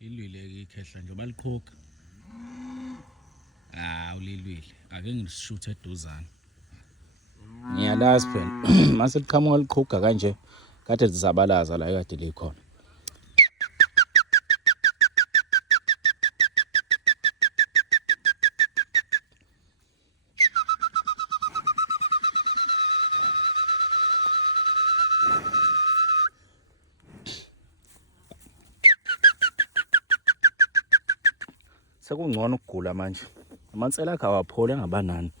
Lilwile ke ikhehla nje balikhokha. Ulilwile. Ake ngisishuthe eduzane. Ngiyalazi phela. Mase liqhamuka liqhuga kanje kade lizabalaza la ekade likhona. Sekungcono ukugula manje. Amansela akhe awaphole ngabanani.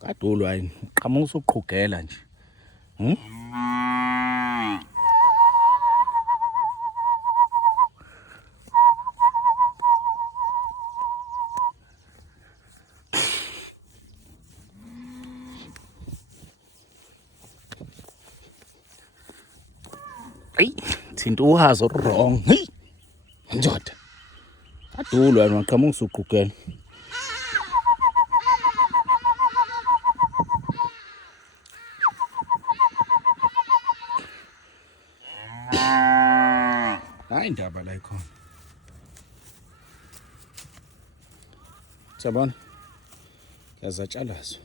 Kadulu hayi, qhamuka usuqhugela nje. Hey, thinta uhazo wrong. Hey. Ndoda. Kadulu wena waqhamuka usuqhugela. Hayi indaba la ikhona. Sabona? Yazatshalazwa.